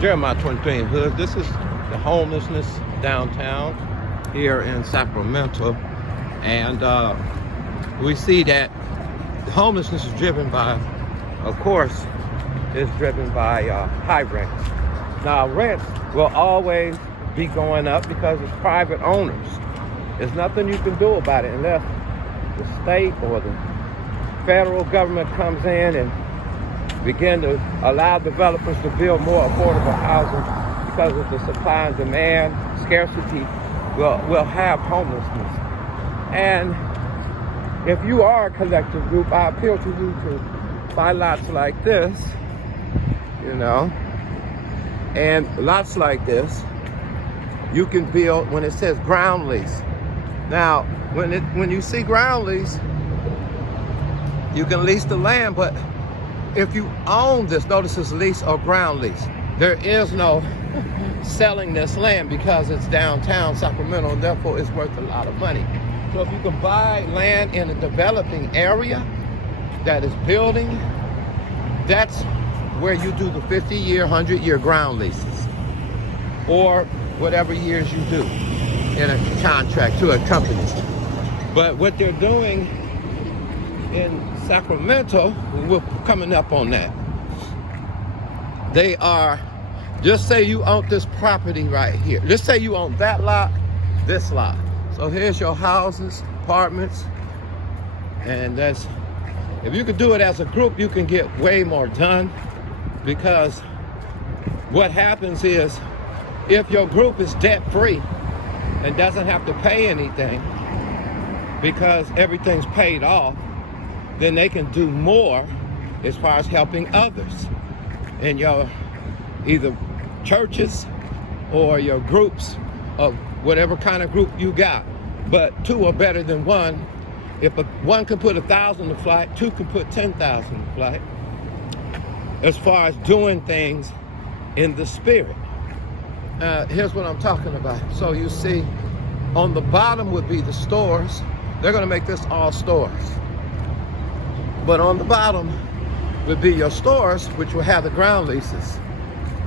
Jeremiah 23 in Hood. This is the homelessness downtown here in Sacramento. And we see that homelessness is driven by, of course, is driven by high rents. Now, rents will always be going up because it's private owners. There's nothing you can do about it unless the state or the federal government comes in and begin to allow developers to build more affordable housing because of the supply and demand. Scarcity will have homelessness. And if you are a collective group, I appeal to you to buy lots like this, and lots like this, you can build when it says ground lease. Now, when you see ground lease, you can lease the land, but if you own this, notice it's lease or ground lease. There is no selling this land because it's downtown Sacramento, and therefore it's worth a lot of money. So if you can buy land in a developing area that is building, that's where you do the 50-year, 100-year ground leases, or whatever years you do in a contract to a company. But what they're doing in Sacramento, we're coming up on that. They are, just say you own this property right here. Just say you own that lot, this lot. So here's your houses, apartments, and that's, if you could do it as a group, you can get way more done, because what happens is, if your group is debt-free and doesn't have to pay anything because everything's paid off, then they can do more as far as helping others in your either churches or your groups of whatever kind of group you got. But two are better than one. If one can put 1,000 to flight, two can put 10,000 to flight, as far as doing things in the spirit. Here's what I'm talking about. So you see, on the bottom would be the stores. They're gonna make this all stores. But on the bottom would be your stores, which will have the ground leases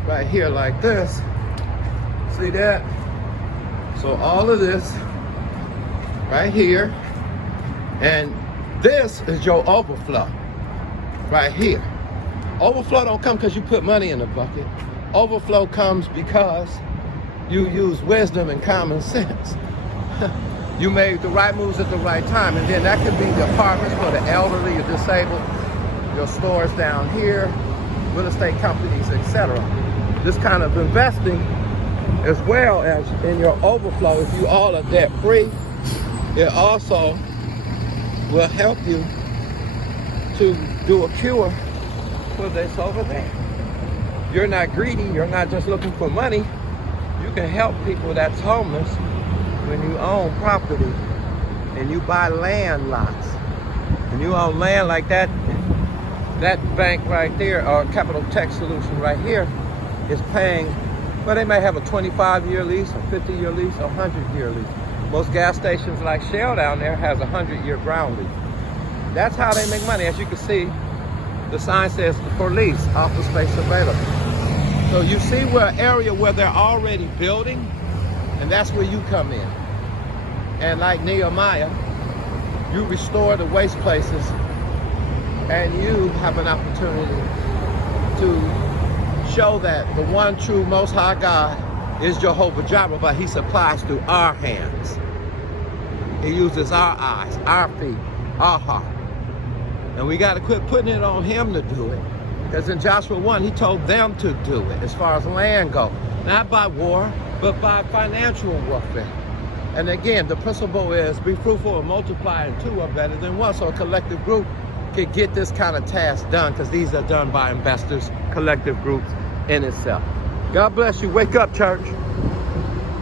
right here like this. See that? So all of this right here, and this is your overflow right here. Overflow don't come because you put money in the bucket. Overflow comes because you use wisdom and common sense. You made the right moves at the right time, and then that could be the apartments for the elderly or disabled, your stores down here, real estate companies, etc. This kind of investing, as well as in your overflow, if you all are debt free, it also will help you to do a cure for this over there. You're not greedy, you're not just looking for money. You can help people that's homeless when you own property and you buy land lots. And you own land like that, that bank right there, or Capital Tech Solution right here, is paying, well, they may have a 25-year lease, a 50-year lease, a 100-year lease. Most gas stations like Shell down there has a 100-year ground lease. That's how they make money. As you can see, the sign says for lease, office space available. So you see where area where they're already building, and that's where you come in. And like Nehemiah, you restore the waste places, and you have an opportunity to show that the one true Most High God is Jehovah Jireh, but he supplies through our hands. He uses our eyes, our feet, our heart. And we got to quit putting it on him to do it. Because in Joshua 1, he told them to do it as far as land goes. Not by war, but by financial warfare. And again, the principle is be fruitful and multiply, and two are better than one. So a collective group can get this kind of task done, because these are done by investors, collective groups in itself. God bless you. Wake up, church.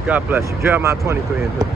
God bless you. Jeremiah 23 and 2.